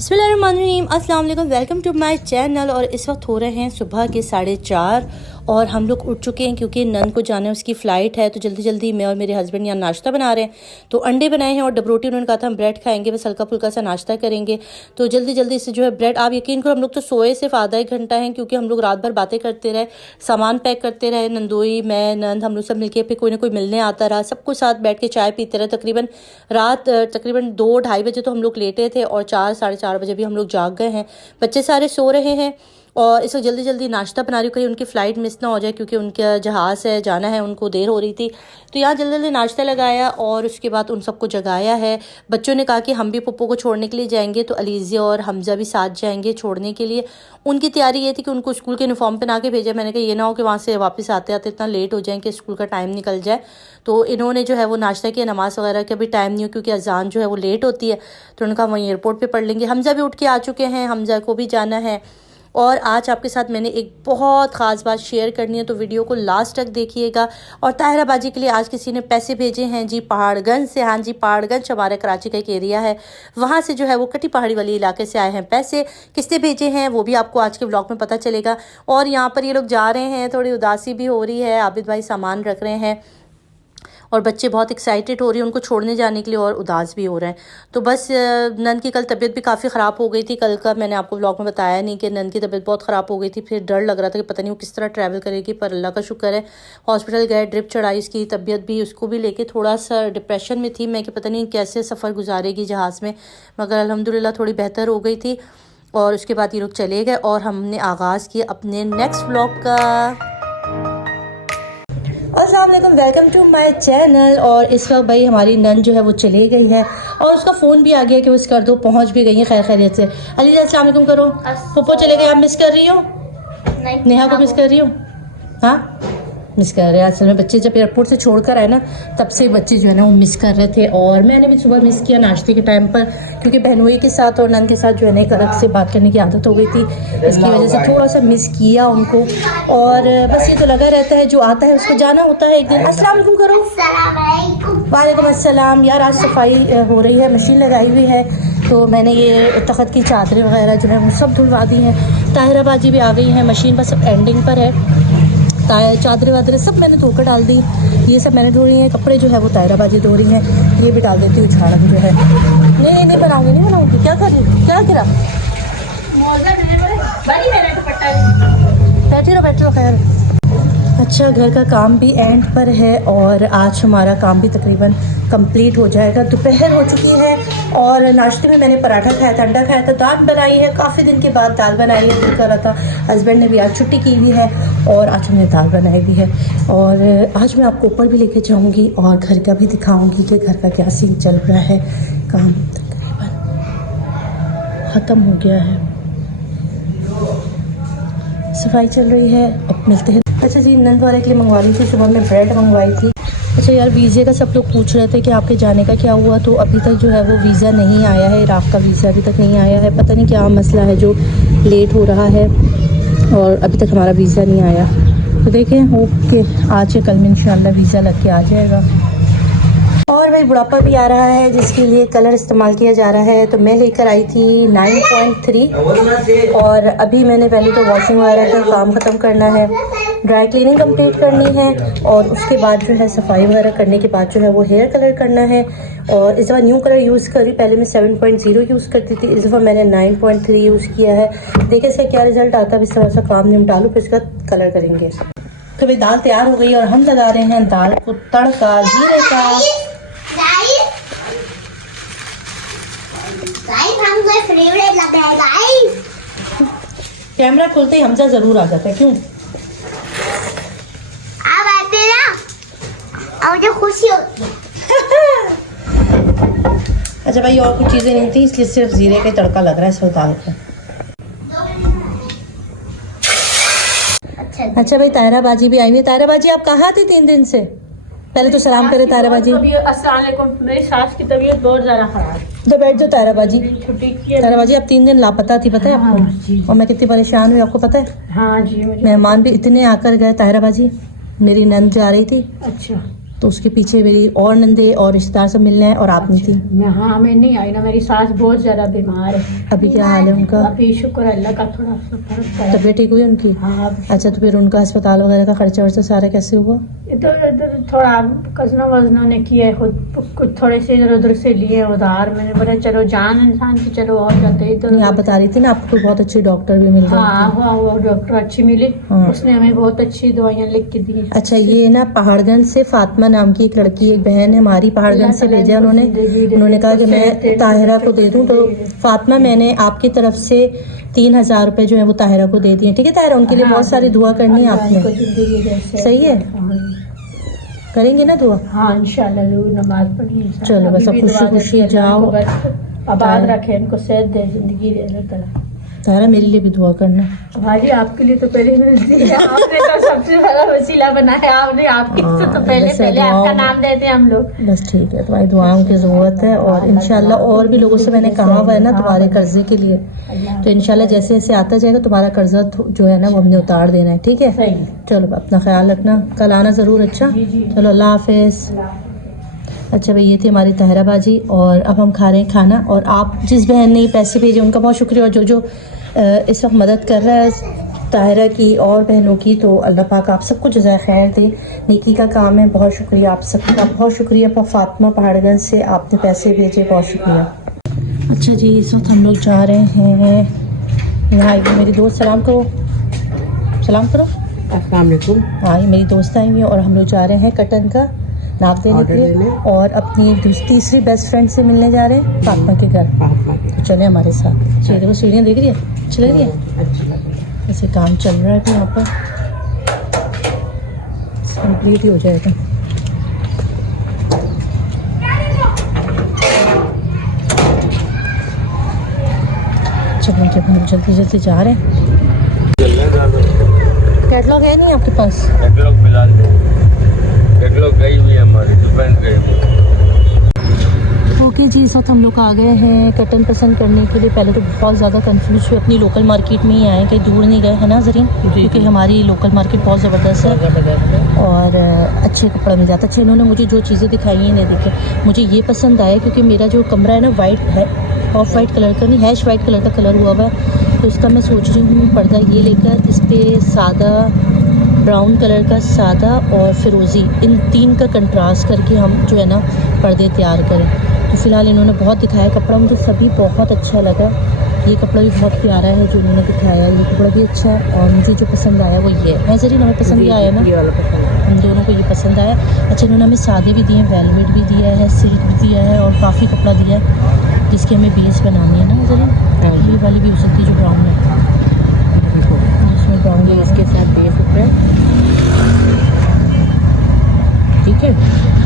बिस्मिल्लाहिर्रहमानिर्रहीम, अस्सलाम वालेकुम, वेलकम टू माय चैनल। और इस वक्त हो रहे हैं सुबह के 4:30 और हम लोग उठ चुके हैं क्योंकि नन को जाना है, उसकी फ़्लाइट है। तो जल्दी जल्दी मैं और मेरे हस्बैंड यहाँ नाश्ता बना रहे हैं। तो अंडे बनाए हैं और डबरोटी, उन्होंने कहा था हम ब्रेड खाएंगे, बस हल्का फुल्का सा नाश्ता करेंगे। तो जल्दी जल्दी से जो है ब्रेड, आप यकीन करो हम लोग तो सोए सिर्फ आधा एक घंटा है क्योंकि हम लोग रात भर बातें करते रहे, सामान पैक करते रहे, नंदोई, मैं, नंद, हम लोग सब मिलके, फिर कोई ना कोई मिलने आता रहा, सबको साथ बैठ के चाय पीते रहे। तकरीबन 2-2:30 बजे तो हम लोग लेटे थे और 4-4:30 बजे भी हम लोग जाग गए हैं। बच्चे सारे सो रहे हैं और इस वक्त जल्दी जल्दी नाश्ता बना रही हूँ, कहीं उनकी फ़्लाइट मिस ना हो जाए क्योंकि उनका जहाज़ है, जाना है, उनको देर हो रही थी। तो यहाँ जल्दी जल्दी नाश्ता लगाया और उसके बाद उन सबको जगाया है। बच्चों ने कहा कि हम भी पप्पो को छोड़ने के लिए जाएंगे, तो अलीज़िया और हमज़ा भी साथ जाएंगे छोड़ने के लिए। उनकी तैयारी ये थी कि उनको स्कूल के यूनिफॉर्म पहना के भेजा। मैंने कहा ये ना हो कि वहाँ से वापस आते आते इतना लेट हो जाए कि स्कूल का टाइम निकल जाए। तो इन्होंने जो है वो नाश्ता किया, नमाज़ वगैरह का भी टाइम नहीं हो क्योंकि अजान जो है वो लेट होती है। तो उन्होंने कहा वहीं एयरपोर्ट पे पढ़ लेंगे। हमज़ा भी उठ के आ चुके हैं, हमज़ा को भी जाना है। और आज आपके साथ मैंने एक बहुत ख़ास बात शेयर करनी है, तो वीडियो को लास्ट तक देखिएगा। और ताहिरा बाजी के लिए आज किसी ने पैसे भेजे हैं जी, पहाड़गंज से। हाँ जी, पहाड़गंज हमारे कराची का एक एरिया है, वहाँ से जो है वो कटी पहाड़ी वाले इलाके से आए हैं पैसे। किसने भेजे हैं वो भी आपको आज के व्लॉग में पता चलेगा। और यहाँ पर ये लोग जा रहे हैं, थोड़ी उदासी भी हो रही है, आबिद भाई सामान रख रहे हैं और बच्चे बहुत एक्साइटेड हो रही है उनको छोड़ने जाने के लिए और उदास भी हो रहे हैं। तो बस नंद की कल तबीयत भी काफ़ी ख़राब हो गई थी। कल का मैंने आपको व्लॉग में बताया नहीं कि नंद की तबीयत बहुत ख़राब हो गई थी, फिर डर लग रहा था कि पता नहीं वो किस तरह ट्रैवल करेगी, पर अल्लाह का शुक्र है हॉस्पिटल गए, ड्रिप चढ़ाई, इसकी तबीयत भी, उसको भी लेके थोड़ा सा डिप्रेशन में थी मैं कि पता नहीं कैसे सफ़र गुजारेगी जहाज़ में, मगर अल्हम्दुलिल्लाह थोड़ी बेहतर हो गई थी। और उसके बाद ये लोग चले गए और हमने आगाज़ किया अपने नेक्स्ट व्लॉग का। अस्सलाम वालेकुम, वेलकम टू माय चैनल। और इस वक्त भाई हमारी नन जो है वो चली गई है और उसका फ़ोन भी आ गया कि वो कर दो, पहुंच भी गई है खैर खैरियत से। अलीजा अस्सलाम वालेकुम करो। पप्पो चले गए, आप मिस कर रही हो? नहीं, नेहा को मिस कर रही हो? हाँ मिस कर रहे हैं। असल में बच्चे जब एयरपोर्ट से छोड़कर आए ना, तब से बच्चे जो है ना वो मिस कर रहे थे। और मैंने भी सुबह मिस किया नाश्ते के टाइम पर, क्योंकि बहनोई के साथ और नन के साथ जो है ना एक अलग से बात करने की आदत हो गई थी, इसकी वजह से थोड़ा सा मिस किया उनको। और बस ये तो लगा रहता है, जो आता है उसको जाना होता है एक दिन। अस्सलाम वालेकुम करो। वालेकुम अस्सलाम। यार आज सफाई हो रही है, मशीन लगाई हुई है, तो मैंने ये तख्त की चादरें वगैरह जो है वो सब धुलवा दी हैं। ताहिरा बाजी भी आ गई हैं, मशीन बस अब एंडिंग पर है। चादरें वादरें सब मैंने धोकर डाल दी, ये सब मैंने धो रही हैं। कपड़े जो है वो ताहिरा बाजी धो रही हैं, ये भी डाल देती हूँ झाड़क जो है। नहीं बनाऊंगी। क्या कर रही हूँ, क्या गिरा? बैठी रहो खैर। अच्छा, घर का काम भी एंड पर है और आज हमारा काम भी तकरीबन कंप्लीट हो जाएगा। दोपहर हो चुकी है और नाश्ते में मैंने पराठा खाया था, अंडा खाया था, दाल बनाई है, काफ़ी दिन के बाद दाल बनाई है, दिल कर रहा था। हस्बैंड ने भी आज छुट्टी की हुई है और आज हमने दाल बनाई भी है। और आज मैं आपको ऊपर भी लेके जाऊँगी और घर का भी दिखाऊँगी कि घर का क्या सीन चल रहा है। काम तकरीबन ख़त्म हो गया है, सफाई चल रही है, अब मिलते हैं। अच्छा जी, नंद वाले के लिए मंगवा ली थी, सुबह में ब्रेड मंगवाई थी। अच्छा यार, वीज़े का सब लोग पूछ रहे थे कि आपके जाने का क्या हुआ, तो अभी तक जो है वो वीज़ा नहीं आया है, इराक़ का वीज़ा अभी तक नहीं आया है। पता नहीं क्या मसला है जो लेट हो रहा है और अभी तक हमारा वीज़ा नहीं आया। तो देखें, ओके, आज या कल में इंशाल्लाह वीज़ा लग के आ जाएगा। और भाई बुढ़ापा भी आ रहा है जिसके लिए कलर इस्तेमाल किया जा रहा है, तो मैं लेकर आई थी 9.3 और अभी मैंने पहले तो वॉशिंग वगैरह का काम ख़त्म करना है, ड्राई क्लीनिंग कंप्लीट करनी है और उसके बाद जो है सफाई वगैरह करने के बाद जो है वो हेयर कलर करना है। और इस दफ़ा न्यू कलर यूज़ कर रही, पहले मैं 7.0 यूज़ करती थी, इस दफ़ा मैंने 9.3 यूज़ किया है। देखिए इसका क्या रिज़ल्ट आता है। इस तरह से काम निपटा लूँ, फिर इसका कलर करेंगे। तो भाई दाल तैयार हो गई और हम लगा रहे हैं दाल को तड़का जीरे का। फेवरेट लग रहा है गाइस। कैमरा खोलते ही हमजा जरूर आ जाता है, क्यों? आप आते ना, मुझे खुशी होती है। अच्छा भाई, और कुछ चीजें नहीं थी इसलिए सिर्फ जीरे का तड़का लग रहा है इस वक्त दाल का। अच्छा भाई, ताहिरा बाजी भी आई हुई। ताहिरा बाजी आप कहाँ थी 3 दिन से? पहले तो सलाम करे ताहिरा बाजी। अस्सलाम वालेकुम। मेरी सास की तबीयत बहुत ज़्यादा ख़राब है। तो बैठ जाओ ताहिरा बाजी। छुट्टी की ताहिरा बाजी आप 3 दिन लापता थी, पता है आपको? और मैं कितनी परेशान हुई आपको पता है? हाँ जी, मेहमान भी इतने आकर गए ताहिरा बाजी, मेरी नंद जा रही थी। अच्छा। तो उसके पीछे मेरी और नंदे और रिश्तेदार सब मिलने हैं और आप नहीं थी। मैं नहीं आई ना, मेरी सास बहुत ज्यादा बीमार है। अभी क्या हाल है उनका? अभी शुक्र अल्लाह का थोड़ा सा फर्क पड़ा। तबीयत ठीक हुई उनकी? हाँ। अच्छा, तो फिर उनका अस्पताल वगैरह का खर्चा वर्चा सारा कैसे हुआ? इधर उधर थोड़ा कजनों वजनों ने किया, खुद कुछ थोड़े से इधर उधर से लिए उधार। मैंने बोला चलो जान इंसान की, चलो और जाते इधर। नहीं, आप बता रही थी ना आपको कोई बहुत अच्छी डॉक्टर भी मिल गई हाँ थी। हुआ वो डॉक्टर अच्छी मिली। हाँ। उसने हमें बहुत अच्छी दवाइयाँ लिख के दी। अच्छा, ये ना पहाड़गंज से फातिमा नाम की एक लड़की, एक बहन है हमारी, पहाड़गंज से भेजा उन्होंने। उन्होंने कहा कि मैं ताहिरा को दे दूं, तो फातिमा मैंने आपकी तरफ से 3,000 रुपए जो है वो ताहिरा को दे दिए। ठीक है ताहिरा, उनके लिए बहुत सारी दुआ करनी है आपने। सही है, करेंगे ना दुआ? हाँ इंशाल्लाह जरूर, नमाज पढ़ी। चलो बस अब खुशी खुशी जाओ। आबाद रखे, इनको सेहत दे, जिंदगी दे अल्लाह ताला। तारा मेरे लिए भी दुआ करना। भाजी आपके लिए तो पहले मिलती है, आपने तो सबसे बड़ा वसीला बनाया। आपने आपकी से तो पहले आपका नाम देते हैं हम लोग। बस ठीक है, तुम्हारी दुआओं की ज़रूरत है और इंशाल्लाह और भी लोगों से मैंने कहा हुआ है ना तुम्हारे कर्जे के लिए, तो इंशाल्लाह जैसे जैसे आता जाएगा तुम्हारा कर्जा जो है ना वो हमने उतार देना है। ठीक है, सही। चलो अपना ख्याल रखना, कल आना ज़रूर। अच्छा चलो, अल्लाह हाफिज़। अच्छा भाई, ये थी हमारी ताहिरा बाजी और अब हम खा रहे हैं खाना। और आप जिस बहन ने पैसे भेजे उनका बहुत शुक्रिया, और जो इस वक्त मदद कर रहा है ताहिरा की और बहनों की, तो अल्लाह पाक आप सबको जज़ाए खैर दे। नेकी का काम है, बहुत शुक्रिया आप सबका, बहुत शुक्रिया। फातिमा पहाड़गंज से आपने पैसे भेजे, बहुत शुक्रिया। अच्छा जी, इस वक्त हम लोग जा रहे हैं यहाँ। ये मेरी दोस्त, सलाम करो, सलाम करो। अस्सलाम वालेकुम। हाँ, ये मेरी दोस्त आई हुई है और हम लोग जा रहे हैं कटन का नाप देने के लिए और अपनी तीसरी बेस्ट फ्रेंड से मिलने जा रहे हैं फातिमा के घर। तो चले हमारे साथ। चलिए, देखो सीढ़ियाँ देख रही है, अच्छी लग रही है। ऐसे काम चल रहा है अभी यहाँ पर, कंप्लीट ही हो जाएगा। चलो जब हम जल्दी जल्दी जा रहे हैं। कैटलॉग है नहीं आपके पास? कैटलॉग मिला दो, कैटलॉग गई हुई है हमारी, दुकान गई हुई। ओके जी, इस वक्त हम लोग आ गए हैं कटन पसंद करने के लिए। पहले तो बहुत ज़्यादा कंफ्यूज हुए, अपनी लोकल मार्केट में ही आए, कहीं दूर नहीं गए, है ना ज़रीन? क्योंकि हमारी लोकल मार्केट बहुत ज़बरदस्त है और अच्छे कपड़ा मिल जाता है। अच्छा, इन्होंने मुझे जो चीज़ें दिखाई हैं इन्हें देखे मुझे ये पसंद आया, क्योंकि मेरा जो कमरा है ना वाइट है, ऑफ वाइट कलर का नहीं, हैश वाइट कलर का कलर हुआ हुआ है। तो इसका मैं सोच रही हूँ पर्दा ये लेकर इस पर सादा ब्राउन कलर का सादा और फिरोज़ी, इन तीन का कंट्रास्ट करके हम जो है ना पर्दे तैयार करें। तो फ़िलहाल इन्होंने बहुत दिखाया कपड़ा, मुझे सभी बहुत अच्छा लगा। ये कपड़ा भी बहुत प्यारा है जो इन्होंने दिखाया, ये कपड़ा भी अच्छा है। और मुझे जो पसंद आया वो ये है, ज़रूर हमें पसंद ही आया ना, हम दोनों को ये पसंद आया। अच्छा, इन्होंने हमें सादे भी दिए, वेलवेट भी दिया है, सिल्क भी दिया है और काफ़ी कपड़ा दिया है जिसकी हमें बेस बनानी है ना। ज़रूर ये वाली भी हो सकती है जो ब्राउन है, इसमें ब्राउन है, इसके साथ बेस ऊपर। ठीक है,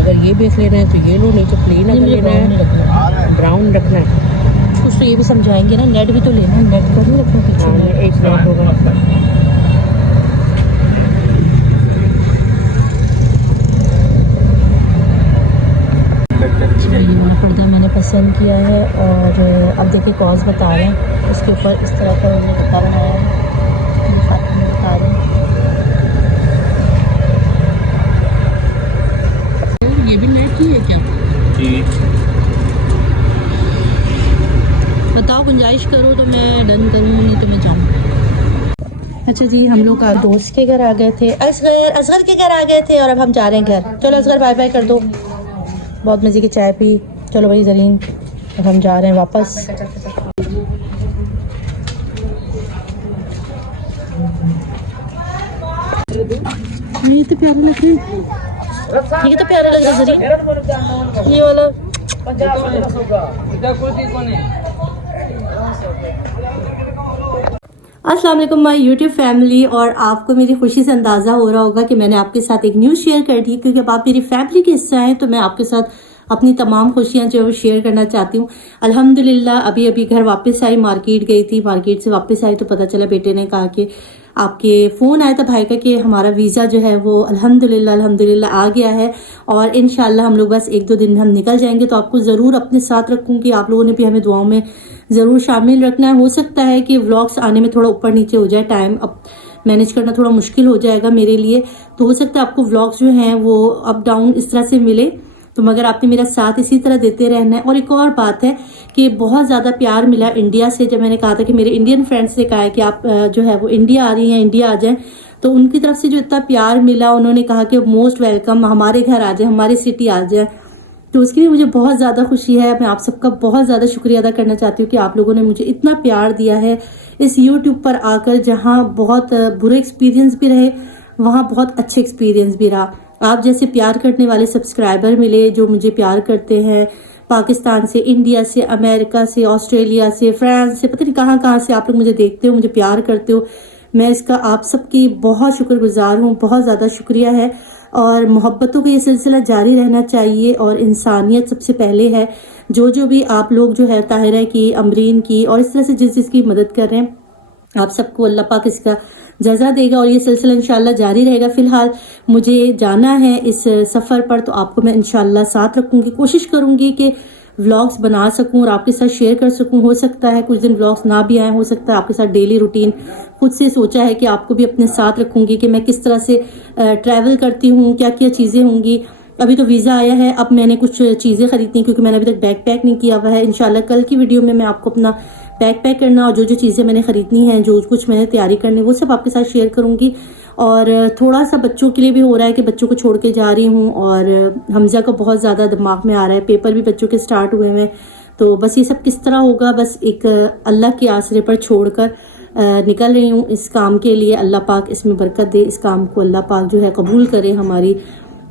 अगर ये बेस लेना है तो ये लो, नहीं तो प्लेन अगर लेना है ब्राउन रखना है। कुछ तो ये भी समझाएंगे ना, नेट भी तो लेना है, नेट को नहीं रखना पीछे में। एक नेट होगा। ये वाला पर्दा मैंने पसंद किया है और अब देखिए कॉज बता रहे हैं, उसके ऊपर इस तरह का उन्होंने बता बनाया है, बता रहे हैं। ये भी नेट की है क्या? बताओ, गुंजाइश करो तो मैं डन करूँ, नहीं तो मैं जाऊँ। अच्छा जी, हम लोग दोस्त के घर आ गए थे, असगर के घर आ गए थे और अब हम जा रहे हैं घर। चलो असगर बाय बाय कर दो, बहुत मज़े की चाय पी। चलो भाई ज़रीन, अब हम जा रहे हैं वापस। ये तो प्यारा लग रहा है, ये तो प्यारा लग रहा है ज़रीन, ये वाला। अस्सलाम वालेकुम माय यूट्यूब फैमिली, और आपको मेरी खुशी से अंदाज़ा हो रहा होगा कि मैंने आपके साथ एक न्यूज़ शेयर कर दी, क्योंकि अब आप मेरी फैमिली के हिस्सा हैं तो मैं आपके साथ अपनी तमाम खुशियां जो है वो शेयर करना चाहती हूँ। अल्हम्दुलिल्लाह अभी अभी घर वापस आई, मार्केट गई थी, मार्केट से वापस आई तो पता चला बेटे ने कहा कि आपके फ़ोन आया था भाई का कि हमारा वीज़ा जो है वो अल्हम्दुलिल्लाह आ गया है और इंशाल्लाह हम लोग बस 1-2 दिन में हम निकल जाएंगे। तो आपको ज़रूर अपने साथ रखूँगी, आप लोगों ने भी हमें दुआओं में ज़रूर शामिल रखना है। हो सकता है कि व्लॉग्स आने में थोड़ा ऊपर नीचे हो जाए टाइम, अब मैनेज करना थोड़ा मुश्किल हो जाएगा मेरे लिए। तो हो सकता है आपको व्लॉग्स जो हैं वो अप डाउन इस तरह से मिले, तो मगर आपने मेरा साथ इसी तरह देते रहना है। और एक और बात है कि बहुत ज़्यादा प्यार मिला इंडिया से। जब मैंने कहा था कि मेरे इंडियन फ्रेंड्स ने कहा है कि आप जो है वो इंडिया आ रही हैं, इंडिया आ जाएं, तो उनकी तरफ से जो इतना प्यार मिला, उन्होंने कहा कि मोस्ट वेलकम, हमारे घर आ जाए, हमारे सिटी आ जाए। तो उसके लिए मुझे बहुत ज़्यादा खुशी है। मैं आप सबका बहुत ज़्यादा शुक्रिया अदा करना चाहती हूँ कि आप लोगों ने मुझे इतना प्यार दिया है इस यूट्यूब पर आकर। जहाँ बहुत बुरे एक्सपीरियंस भी रहे, वहाँ बहुत अच्छे एक्सपीरियंस भी रहा। आप जैसे प्यार करने वाले सब्सक्राइबर मिले जो मुझे प्यार करते हैं, पाकिस्तान से, इंडिया से, अमेरिका से, ऑस्ट्रेलिया से, फ्रांस से, पता नहीं कहाँ कहाँ से आप लोग मुझे देखते हो, मुझे प्यार करते हो। मैं इसका आप सबकी बहुत शुक्रगुजार हूँ, बहुत ज़्यादा शुक्रिया है। और मोहब्बतों का ये सिलसिला जारी रहना चाहिए और इंसानियत सबसे पहले है। जो भी आप लोग जो है ताहिरा की, अमरीन की और इस तरह से जिसकी मदद कर रहे हैं, आप सबको अल्लाह पाक इसका जज़ा देगा और ये सिलसिला इंशाल्लाह जारी रहेगा। फ़िलहाल मुझे जाना है इस सफ़र पर, तो आपको मैं इंशाल्लाह साथ रखूँगी। कोशिश करूँगी कि व्लॉग्स बना सकूं और आपके साथ शेयर कर सकूं। हो सकता है कुछ दिन व्लॉग्स ना भी आए, हो सकता है आपके साथ डेली रूटीन। खुद से सोचा है कि आपको भी अपने साथ रखूंगी कि मैं किस तरह से ट्रैवल करती हूँ, क्या क्या चीज़ें होंगी। अभी तो वीज़ा आया है, अब मैंने कुछ चीज़ें खरीदनी क्योंकि मैंने अभी तक बैग पैक नहीं किया हुआ है। इंशाल्लाह कल की वीडियो में मैं आपको अपना बैग पैक करना और जो चीज़ें मैंने खरीदनी हैं, जो कुछ मैंने तैयारी करनी, वो सब आपके साथ शेयर करूँगी। और थोड़ा सा बच्चों के लिए भी हो रहा है कि बच्चों को छोड़ के जा रही हूँ और हमजा को बहुत ज़्यादा दिमाग में आ रहा है, पेपर भी बच्चों के स्टार्ट हुए हैं। तो बस ये सब किस तरह होगा, बस एक अल्लाह के आसरे पर छोड़कर निकल रही हूँ इस काम के लिए। अल्लाह पाक इसमें बरकत दे, इस काम को अल्लाह पाक जो है कबूल करे हमारी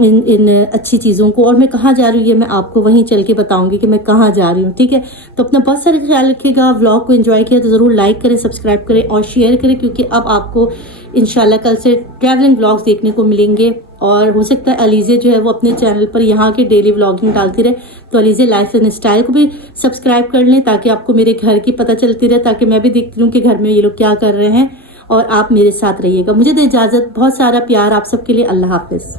इन अच्छी चीज़ों को। और मैं कहाँ जा रही हूँ ये मैं आपको वहीं चल के बताऊंगी कि मैं कहाँ जा रही हूँ, ठीक है। तो अपना बहुत सारा ख्याल रखिएगा। व्लॉग को एंजॉय किया तो ज़रूर लाइक करें, सब्सक्राइब करें और शेयर करें, क्योंकि अब आपको इंशाल्लाह कल से ट्रैवलिंग व्लॉग्स देखने को मिलेंगे। और हो सकता है अलीज़े जो है वो अपने चैनल पर यहाँ के डेली व्लॉगिंग डालती रहे, तो अलीज़े लाइफ एंड स्टाइल को भी सब्सक्राइब कर लें ताकि आपको मेरे घर की पता चलती रहे, ताकि मैं भी देखती हूँ कि घर में ये लोग क्या कर रहे हैं। और आप मेरे साथ रहिएगा। मुझे दे इजाज़त, बहुत सारा प्यार आप सबके लिए। अल्लाह हाफिज़।